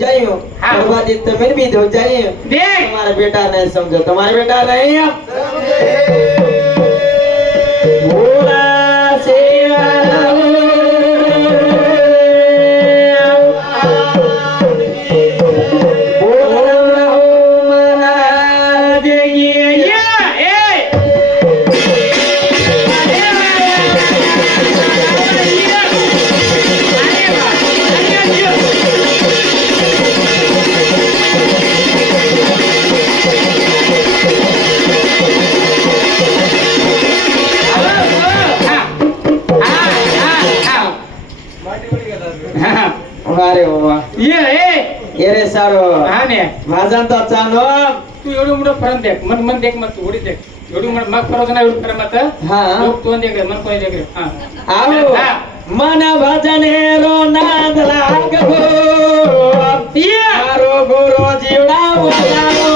जाइयो हाँ। बर्बादी तो मेरी भी हो जाइए देख तुम्हारा बेटा नहीं समझो तुम्हारा बेटा नहीं है भोला सेवा बोला हो महाराज की अरे वा ये रे सारो भाजन तो चानो तू एवढं मोठं फरक देख मन मन देख मत उडी देख एवढी मोठं मग फरक नाही एवढं फरक मत हाँ तू देख मन कोणी देख हा आओ हाँ। मन भजन रो नाद लाग गो मारो गुरु जीवड़ा बोलाओ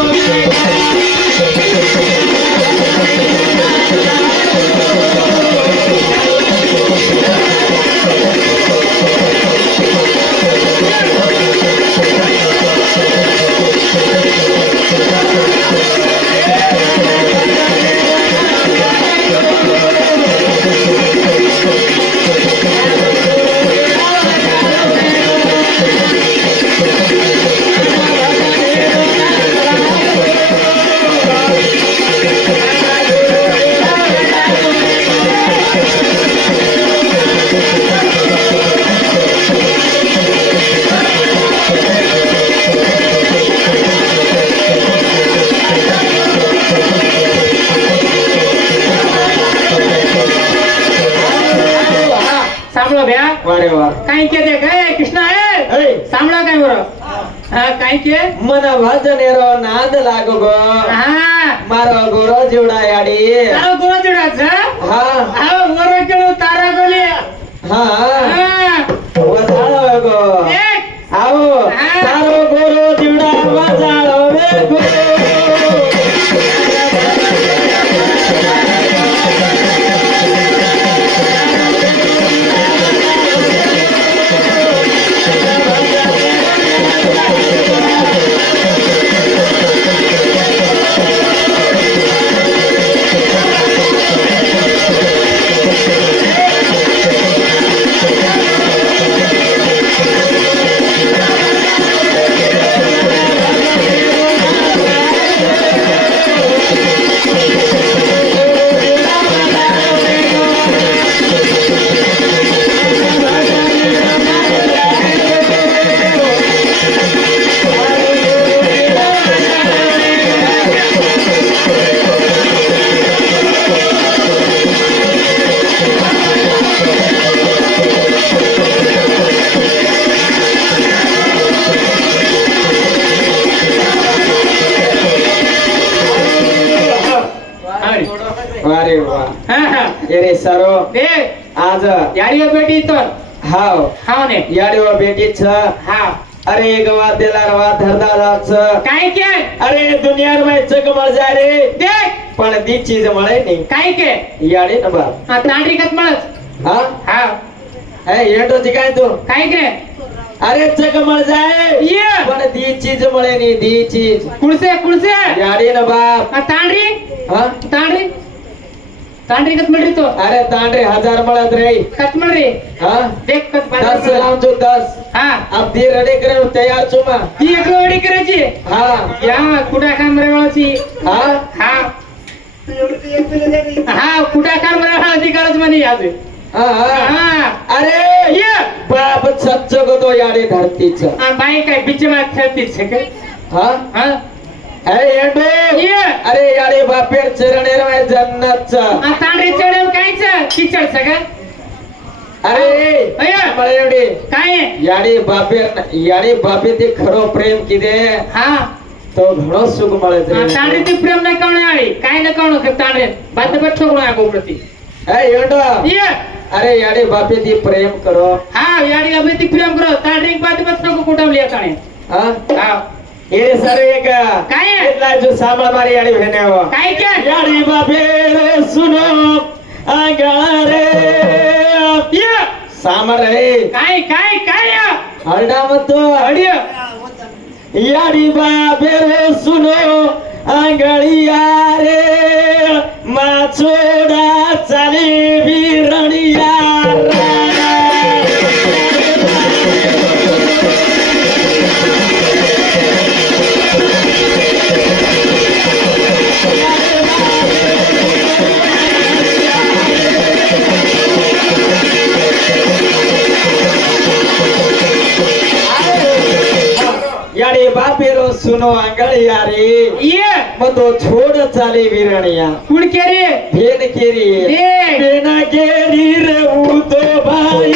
सांभळो भ्या अरे वा काय के देख ए कृष्णा ए सांभळा काय बरं हा काय के मन भजन रो नाद लाग गो हा मारो गुरु जीवड़ा याडी तारा गोरा जोडाच हाँ हा वर केलो तारा गोले हाँ हा वजाळो गो एक आओ हाँ। तारो गुरु जीवड़ा वजाळो वे गो अरे वा अरे सरो देख आज याडी बेटी तर हाव हाव ने याडीवा बेटी छ हा अरे गवा देलारवा धरदारा छ काय के अरे दुनिया में जग मळ जा रे देख पण दी चीज मळे नाही काय के याडी न बा हा तांडरी कत मळच हा हा हे येटो जी काय तू काय के अरे जग मळ जाय ये पण दी चीज मळे नाही दी चीज कुळसे कुळसे याडी न बाप हा तांडरी हा तांडरी तांडरी कत मळरी तो अरे तांडरे 1000 मळत रे कत मळरी हा देख कत 10 लावून जो 10 हा अब दी रेडी करे तयार छुमा ती एक रोडी करायची हा या कुडा कामरेवाची हा हा हा कुडा कामरेवाची गरज म्हणे आज हा हा अरे ये बाप सच्चो को तो याडे धरती छ आ बाई काय बीच में खेलती छे के हा हा ए येडे ये अरे याडे बापेर चरणे रे जन्नत छ आ तांडरी चढेल कायच किचड सगळं अरे अय्या मला एवढे काय याडे बापे ते खरो प्रेम किदे हा तो घणो सुख मळे तांडरी ती प्रेम नाही कवणे आली काय न कवणो के तांडरे बात बट ठोकणो आ गोप्रती ए येडो ये अरे याडे बापे ती प्रेम करो हा याडी अबे ती प्रेम करो तांडरी बात बट ठोको कुटावली ताणे हा हा ये सर एक काय इतना जो सामळ मारी याडी भेने हो काय के याडी बापे रे सुनो आगा रे ये सामर रे काय काय काय हरडा मत अडिय याडी बाबेरो सुनो आंगळिया रे माछोडा चाले विरणिया याडी बापेरो सुनो आंगळिया रे ये मतो छोड चाले विरणिया कुडके रे भेन केरी दे भेन केरी रे उतो भाई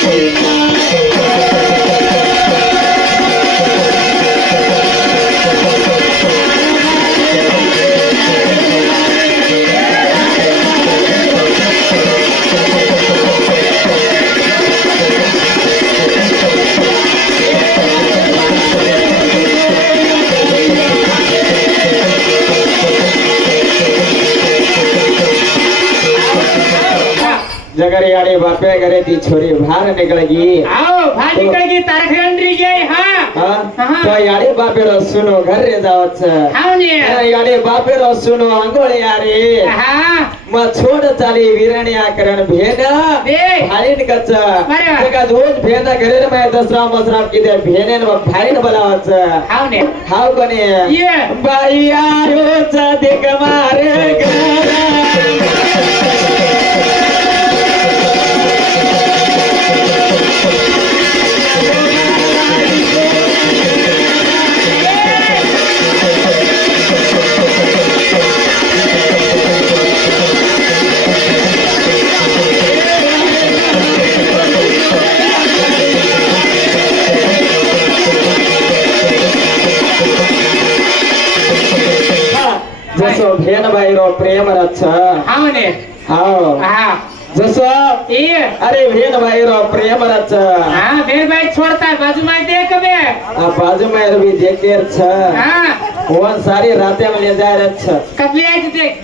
जगर याडे बापे घरे ती छोरी बाहर निकलगी आओ भाई निकल गई तारखंडी गई हाँ हाँ तो याडे बापे रो सुनो घर रे जावच हाँ ने याडे बापे रो सुनो अंगोळे यारे हाँ म छोड चाली विरणिया करण भेन दे भाईन कच बरे. तेका रोज भेन घरे रे दसरा मसरा किदे भेनेन भाईन बोलावच हाँ ने हाव कोणी ये बाई आयो चा देख मारे घर जसो भेन बाईरो प्रेम रच हाँ ने हाव हाँ जसो ये अरे भेन बाईरो प्रेम रच हाँ फिर भाई छोड़ता है बाजू में देख बे आ बाजू में भी जेकेर छ हाँ वो सारी राते में ले जाय रच कब ले आई देख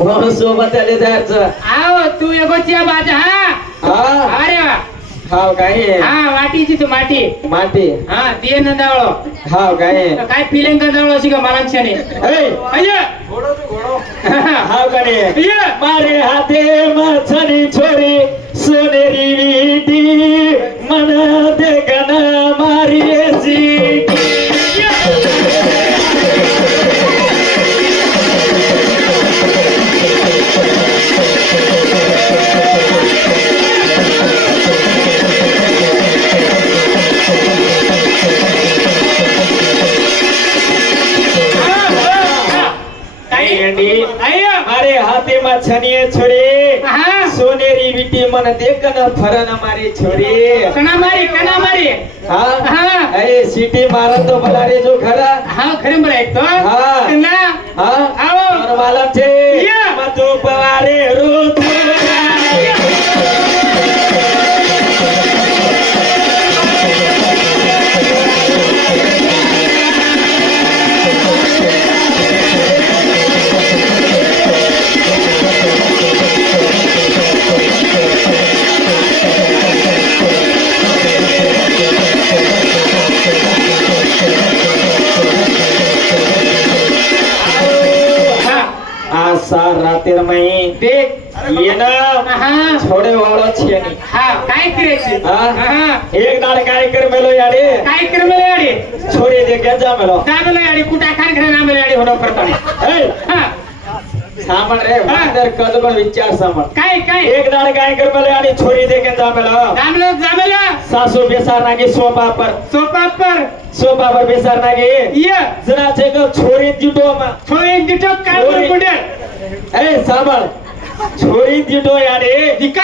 वो सोबत ले जाय छ आओ तू एगो चिया बाज हाँ हा अरे वाह हाव काय हाँ वाटी तू माटी माटी हाँ दिए नंदावळो हाव काय काय फिलिंग नंदावळो अशी का मला छाने ए अय्या हाव काय ये मारे हाते मछरी छोरी सोनेरी विटी मन देखना मारी सी अय्या मारे हाथे में छनिए छोरी हाँ सोनेरी विटी मन देखना फरन मारी छोरी कना मारी हाँ हाँ अरे सिटी मारा तो भला रे जो खरा हाँ खरे बरं एक तो हाँ. ना हाँ आओ और मालूम छे या. मतो पवारे रूत आशा रातिर में देख ये ना हाँ छोड़े वाला छे नहीं हाँ काय करायची हाँ? हाँ एक दाड़ काय कर मेलो यारे काय कर मला याडी छोड़ी दे के जा मेलो काय मला याडी कुठा खान खरे ना मला याडी होडो करता ए हाँ सामण रे अंदर कद पर विचार सामण काय एक दाड़ काय कर मेलो यारे छोड़ी दे के जा मेलो जामेला सासू बेसार नागे सोपा पर बेसार नागे ये जना छे को छोरी दिटो मा छोरी दिटो काय छोरी. कुडे ए सामण छोरी दिटो यारे दिक्का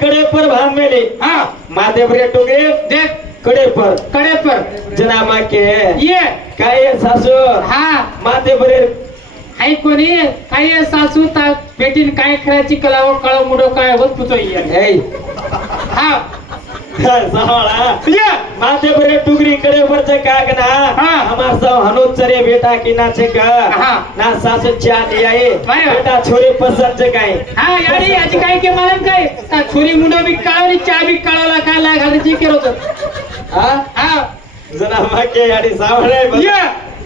कडे पर भांग मेले हाँ माथे पर टोगे देख कडे पर जना मा के ये काय सासू हाँ माथे पर हाय कोणी काय सासू ता बेटीन काय खेळायची कलाव कळ मुडो काय होत पुतो ये ए हाँ सावळा ये माथे पर टुकरी कडे पर चे कागना हाँ. हमार सब हनुत चरे बेटा की ना छे का हाँ. ना सासू चा लिया ए बाय. बेटा छोरी पसंद छे काय हाँ यारी आज काय के मालूम काय ता छोरी मुंडो बी काळवली चा बी काळवला काय लागाल जी केरो तो हा हाँ जना मके याडी सावळे ये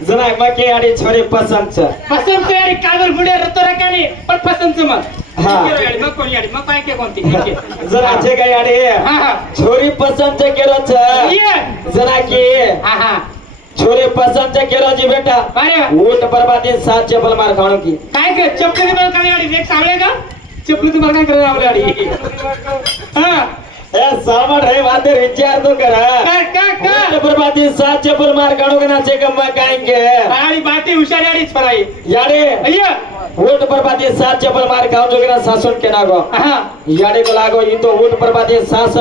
जना मके याडी छोरी पसंद छ पसंत याडी कागल बुडे रतोरा कानी पण पसंत मग हा. याडी मग कोण याडी मग काय के कोणती जना छे का याडी हा हा छोरी पसंद छ केलो छ ये जना की हा हा छोरी पसंद छ केलो जी बेटा अरे ऊट बर्बादी 7 चपल मार खाणो की काय के चपली मला काय याडी एक सावळे का चपली तुम्हाला काय करायला आवडे याडी हा ए सामर है बाते विचार तो करा का ऊट बर्बादी 7 चपल मार खाणो के ना छे कम काएंगे याडी बाती हुशार याडी छोराई याडी अय्या ऊट बर्बादी 7 चपल मार खाओ जो के ना शासन के नागो हा याडे को लागो इन तो ऊट बर्बादी 7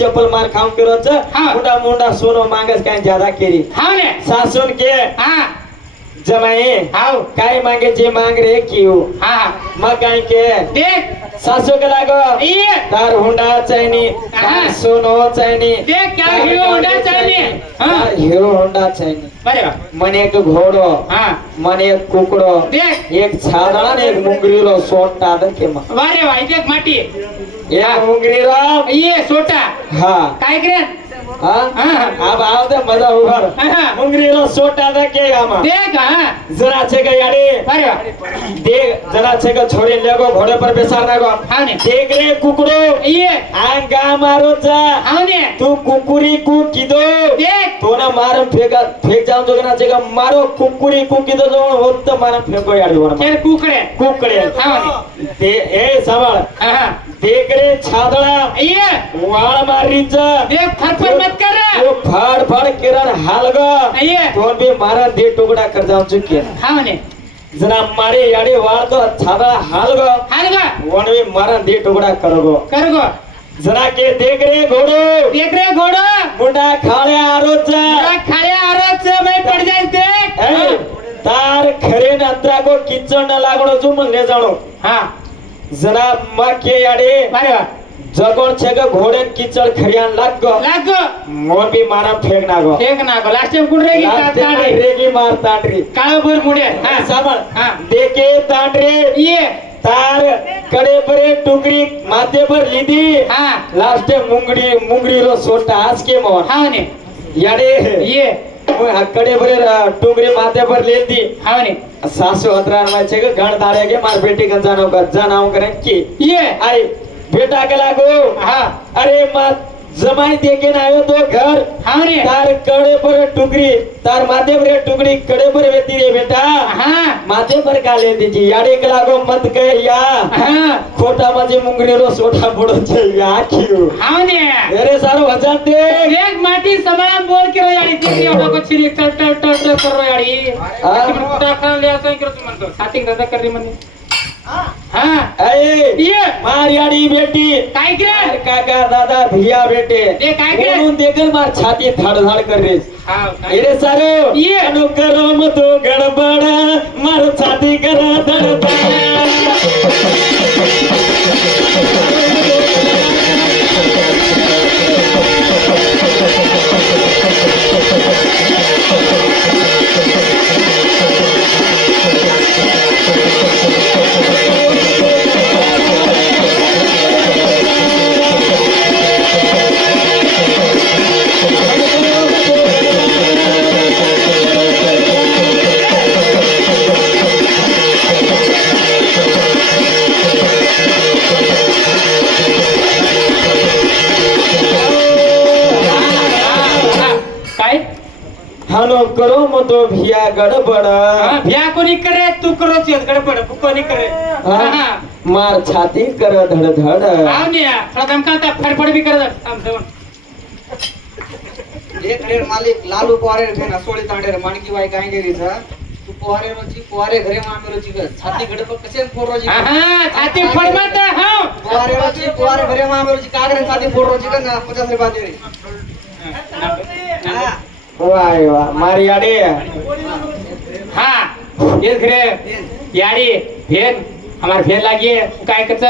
चपल मार खाऊं के रोज हाँ. मुंडा मुंडा सोनो मांगस काय ज्यादा केरी हा ने शासन के हा जमाई हाउ काय मांगे जे मांग रे क्यों हा मग काय के देख सासू के लागो ये तार हुंडा चाहिए हाँ. तार सोनो चाहिए देख क्या हीरो होंडा चाहिए तार हाँ हीरो होंडा चाहिए बरे बा मन एक घोड़ो हाँ मन एक कुकड़ो देख एक छादड़ा ने एक मुंगरीरो सोट टादन के मा वारे भाई देख माटी एक मुंगरीरो ये सोटा हाँ काय करे हाँ हाँ अब आओ तो मजा उभर हाँ मुंगरीरो सोट टादन के गामा देख हाँ जरा छे का याडी बरे बा देख जरा छे का छोड़ी लेगो घोड़े पर बेसारना गो हाँ ने देख रे कुकड़ो ये आंगा मारो जा हाँ ने तू कुकुरी कु किदो देख तो ना मारम फेक जाऊं जो ना जगह मारो कुकुरी कु किदो जो होत मारम फेको याडी वर केर कुकड़े कुकड़े हाँ ने दे ए सावळ हाँ देख रे छादड़ा ये वाळ मारी जा देख फरफर मत कर वो फाड़ फाड़ किरण हालगो ये तो भी मारा दे टुकड़ा कर जाऊं चुकी हाँ ने जना मारे याडी वाळ तो छादड़ा हालगो हालगा वन भी मारा दे टुकड़ा करगो कर गो जरा के देख रे घोड़ो देख रे घोड़ो मुंडा खाळे आरोचा जरा खाड़े आरोच से मैं पड़ जाए देख ए, तार खरे नंतरा को किचन न लागणो जो मन ले जाणो हाँ जरा मके याडे बरे बा जगोन छेग घोड़े किचड़ खरियान लाग गो लाग गो मोर भी मारा फेक ना गो एक ना गो लास्ट टाइम कुण रेगी लाते ताड़ी रेगी मार तांडरी काळ भर मुडे हाँ सामण हाँ देखे तांडरे ये तार कड़े परे टुकड़ी माथे पर लीधी हाँ लास्ट मुंगड़ी रो सोटा आज के मोर हाँ ने याडे ये कड़े परे टुकड़ी माथे पर लेती हाँ ने सासू हतरान में छे गण दाड़े के मार बेटी गंजानो कर जानाऊ करें की ये आई बेटा के लागो हाँ अरे माँ जमाई देके ना आयो तो घर हाँ ने तार कड़े पर टुकड़ी तार माथे पर टुकड़ी कड़े पर वेती रे बेटा हाँ माथे पर का ले दीजिए याडे के लागो मत कह या हाँ खोटा मजे मुंगरी रो सोटा पड़ो छे या क्यों हाँ ने अरे सारो वजन दे एक माटी समाला बोल के रो याडी तेरी ओडा को छिरी टर टर टर टर कर रो याडी की मन कुटा खान ले असं करो तुम तो साथी दादा कर री मने हाँ ए ये मार याडी बेटी काय अरे करे काका दादा भैया बेटे ये काय करे? उन देखकर मार छाती धड़ धड़ कर रही हाँ अरे सारो ये अनुकरम तो गड़बड़ा मार छाती कर धड़बड़ा काय हनो करो मतो भिया गड़बड़ा हाँ भ्या कोणी करे तू करो चेत गडबड कोणी करे हाँ मार छाती कर धड़ धड़ हाँ ने थोड़ा धमकाता फड़फड़ भी कर हम तो एक रेर मालिक लालू पोहारे थे ना सोळी तांडे रे माणकी बाई काय गेली सा तू पोहारे रोजी पोहारे घरे मामे रोजी ग छाती गडप कसे फोड रोजी हाँ छाती फड़ मत हाँ पोहारे रोजी पोहारे घरे मामे रोजी का करे छाती फोड रोजी ग ना 50 रुपया दे रे हां वाह वाह मार याडे हाँ ये घरे याडी भेन हमार भेन लागिए काय कच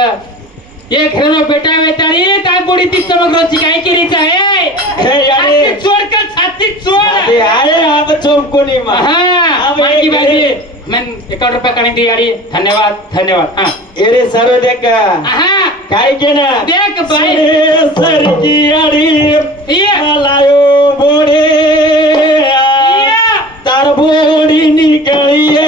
ये घरेनो बेटा बेटारी काय बोडी ती समग्रची काय केली आहे हे याडे छाती चोर का छाती चोर अरे आए आप चौकोनी मा हाँ अब मांगी एक बाजी घरे- मैं 1 रुपया करेंगे याडी धन्यवाद धन्यवाद हाँ एरे सरो देख हाँ काय केलं देख बाई सरकी आडी ये लायो बोडे ये तार बोडी निकळिये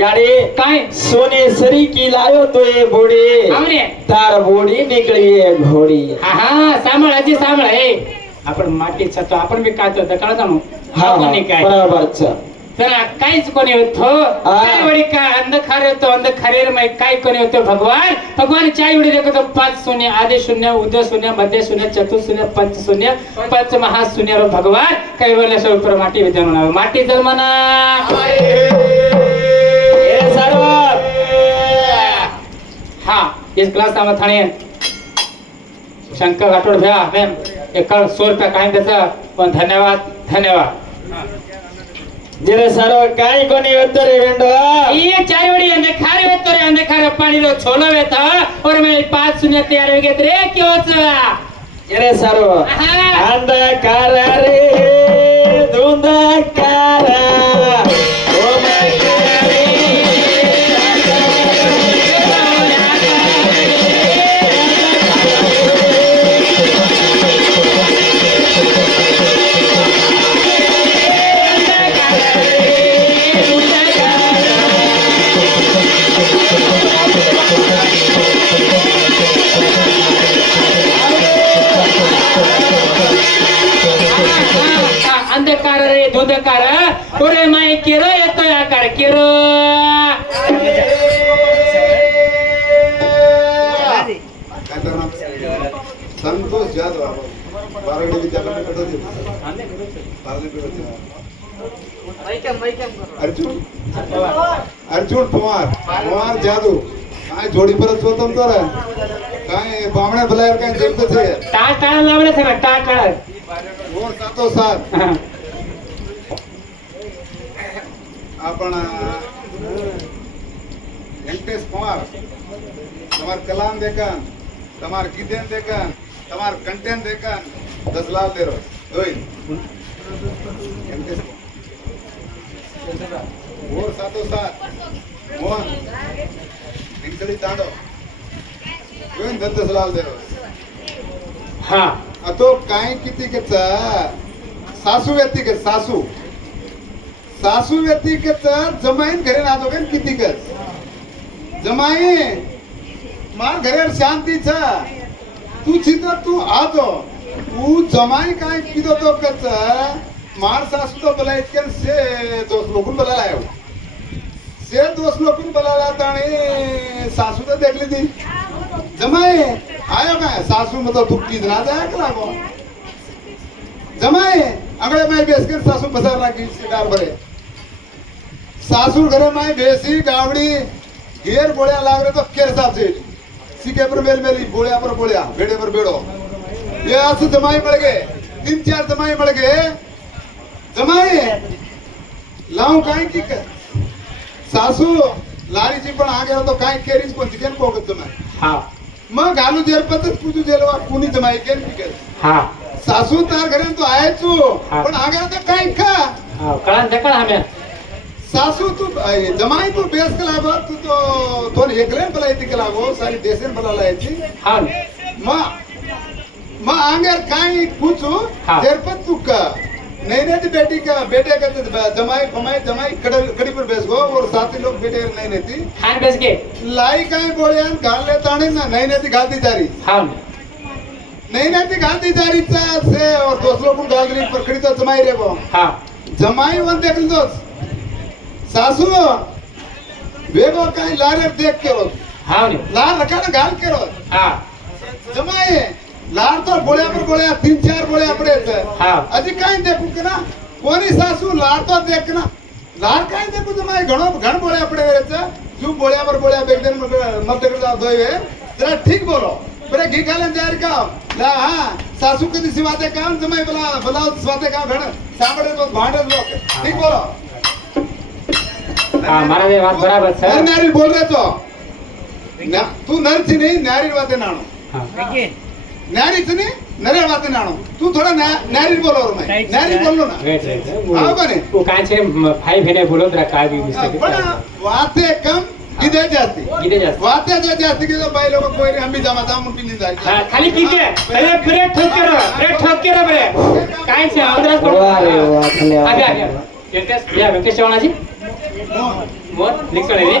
याडे काय सोने सरी की लायो तो ये बोडे आवरे तार बोडी निकळिये घोडी हा सांभाळ आजी सांभाळ हे आपण मातीत छतो आपण बी काय तर कळत ना हा कोणी काय बरोबरच तर काहीच कोणी होतो काय वडी काय अंधकार होतो अंधकारेर मै काय कोणी होतो भगवान चाय वडी देखो तो 5 शून्य आधे शून्य उदय शून्य मध्य शून्य चतुर शून्य पंच शून्य पंच महा शून्य रो भगवान काही बोलले सो ऊपर माटी विद्यमान माटी जन्मना हे सर्व हा इस क्लास आम्हा थाणे शंकर राठोड भैया मैम एक 100 रुपया काय त्याचा पण धन्यवाद जरे सर्व काय कोणी होतो रे वेंडो ये चाय वडी अंधकार होतो रे अंधकार पाणी रो छोलो वेता और मैं 5 शून्य तयार हो घेत रे क्योच जरे सर्व अंधकार रे धुंदकार ओ अंधकार रे धुंदकार ओरे माय केरो येतो आकार केरो संतोष जाधव बारागडी विद्यापीठ अर्जुन पवार जाधव काय जोडी परत स्वतंत्र काय बामण्या भलायर काय जमतच आहे टाळ लावले सगळं टाळ वो सातो सात आपण वेंकटेश पवार તમાર કલામ દેખન તમાર ગીતેન દેખન તમાર કન્ટેન્ટ દેખન 10 લાખ દેરો ઓય વેંકટેશ वो सातो सात मोहन निकली तांडो कोण 10 लाख देरो हा अतो काय किती कचा सासू व्यक्तिगत सासू व्यक्तिगत जमाईन घरे ना दोघे किती कच जमाई मार घरे शांतीचा तू चिता तू आजो तू जमाई काय किदो तो कच मार सासू तो बोला इतके से दोस्त लोकून बोलायला आहे से दोस्त लोकून बोलायला आणि सासू तर देखली ती जमाई आयो काय सासू मतलब दुखी ना जाए का लागो जमाई अगले मैं बेसकर सासू बसार लागी सिगार भरे सासू घरे मैं बेसी गावड़ी घेर बोळ्या लागरे तो केर साफ से सिके पर मेली बोळ्या पर बोळ्या बेड़े पर बेड़ो ये असं जमाई मळ गए 3-4 जमाई मळ गए जमाई लाव काय की सासू लारीची पण आ गेला तो काय केरीच कोणती केन कोगत जमाई हा मग घालू जेरपतच पूजू जेलवा कुणी जमाई केन की हा सासू तार घरे तो आयचू हा. पण आगे तो काय का हा कळा देखा हमें सासू तू जमाई तू बेस के लागो तू तो एकलेन बलायती के लागो सारी देशेन बलायची हा म आंगे काय पूछू हा. जेरपत तू का नहीं बेटी का बेटे का जमाई कड़ी पर बेस गो और साथी लोग बेटे नहीं नेती हान बेस के लाई काय बोळ्यान घालले ताणे ना नहीं नेती घालती जारी हा नहीं नेती घालती जारी से और दोस्त लोग गालरी पर खड़ी तो जमाई रे वो हा जमाई वन देख लो सासू वेगो काय लारे देख के रो हा लार रखा ना घाल के रो हा जमाई लार तो बोळ्या पर बोळ्या 3-4 बोळ्या पडे हा अजी काय देखू के ना कोणी सासू लार तो देख ना लार काय देखू जमाई घण बोळ्या पडे रे तू बोळ्या पर बोळ्या बेगदन मत कर जा दोय जरा ठीक बोलो बरे घी खालन जारी का ला हां सासू कधी सिवाते काम जमाई बला सिवाते काम घण सामडे तो भांडे लोक ठीक बोलो હા મારા જે વાત બરાબર છે નર નારી બોલ રે તો તું નર છે નહીં નારી વાતે નાણો હા. નારી છે ને નરે વાતે નાણો તું થોડા નારી બોલો રે ભાઈ નારી બોલો ના વેટ વેટ આવો બને હું કાંઈ છે ભાઈ ભેને બોલોદરા કાવી મિસ્ટેક પણ વાતે કમ કીધે જાસ્તી કીધે જાસ્તી. વાતે જો જાસ્તી કીધો ભાઈ લોકો કોઈ હંબી જામા જામ મુટી ની જાય હા ખાલી કીધે અરે બ્રેક ઠોકેરો bre કાંઈ છે અંદરજ પડો વાહ રે વાહ ધન્યવાદ. આવ્યા વેંકટેશ ચૌહાણજી મોત નીકળે રે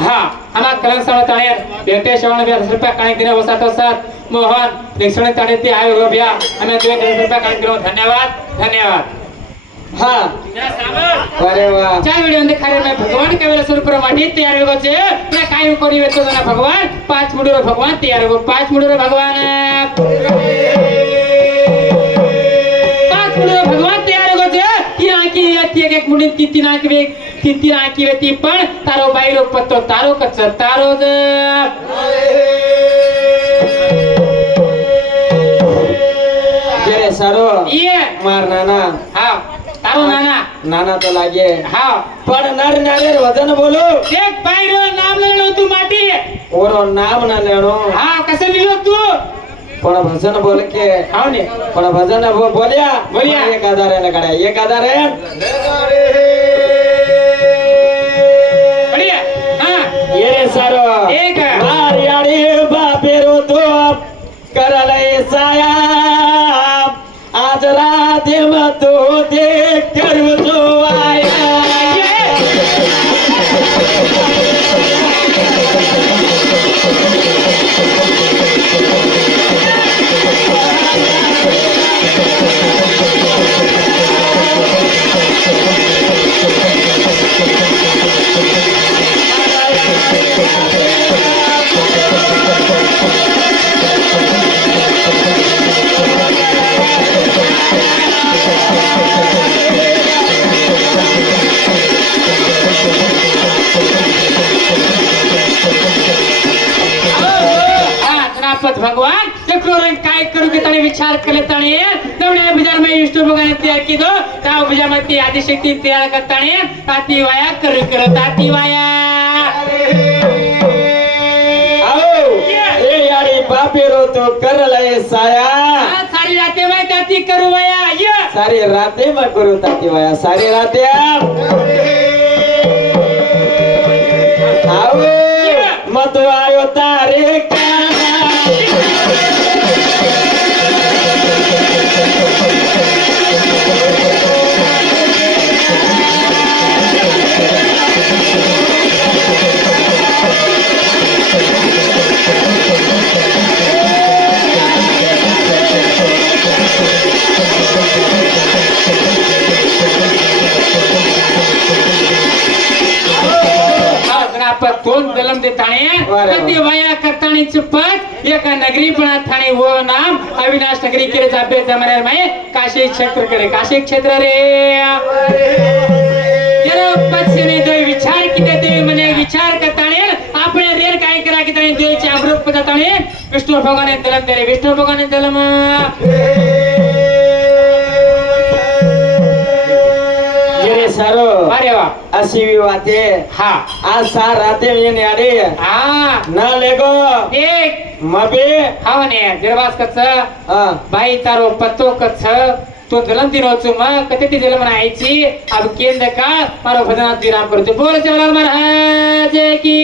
હા આમાં કલંસાળો તાણે વેંકટેશ ચૌહાણ 10 રૂપિયા કાણી દિને વસાતો સાથ મોહન નિક્ષણે તાણે તે આવ્યો ભ્યા અમે 10 રૂપિયા કાણી દિનો ધન્યવાદ ધન્યવાદ હા જરા સાંભળ અરે વાહ ચાર વિડિયો અંદર ખારે મેં ભગવાન કેવಲ સ્વરૂપ માટે તૈયાર હોગો છે ત્યાં કાઈ કરી વેતો ના ભગવાન પાંચ મુડરો ભગવાન તૈયાર હોગો પાંચ મુડરો ભગવાન ભગવાન તૈયાર હોગો છે તી આંકી હતી એક મુડી તીતી નાખી તીતી આંકી વેતી પણ તારો બાયરો પત્તો તારો કચ્ચ તારો જ જેરે સારો ઈએ માર નાના હા તારો નાના નાના તો લાગે હા પણ નર નારે વજન બોલો એક બાયરો નામ લેણો તું માટી ઓરો નામ ના લેણો હા કસે લીધો તું પણ ભજન બોલ કે આવ ને પણ ભજન બોલ્યા બોલ્યા. એક આધારે ને કાઢ્યા એક આધારે બઢિયા હા એરે સારો એક. મારિયાળી બાપેરો તો કરલે સાયા આજ રાતે મતો દે કરું જો भगवान देखो रंग काय करू के तने विचार केले तने तवणे बाजार में विष्णु भगवान तैयार कीधो ताव बाजार में ती आदिशक्ती तैयार करताने ताती वाया कर ताती वाया आओ ए यारी बापेरो तो करले साया आ सारी राते में ताती करू वाया ये सारी राते में करू ताती वाया सारी राते आओ मत आयो तारे तोंड दलम दे ताणे कती वाया करताणी चुपत एक नगरी पण थाणे वो नाम अविनाश नगरी केरे जाबे जमाने में काशी क्षेत्र करे काशी क्षेत्र रे जरा पश्चिमी दो विचार किते देवी मने विचार करताणे आपणे रेर काय करा की ताणे देवीचे अमृत पदाताणे विष्णु भगवान दलम दे विष्णु भगवान दलम जेरे सारो अरे वाह अशी वाते हा आज सा राते येने आडे हा ना लेगो एक मबे हावने जरवास कच्छ हां बाई तारो पत्तो कच्छ तो जलम दिनोचु म कते ती जलम आईची अब केंद का मारो भजनात विराम करतो बोल चला महाराज की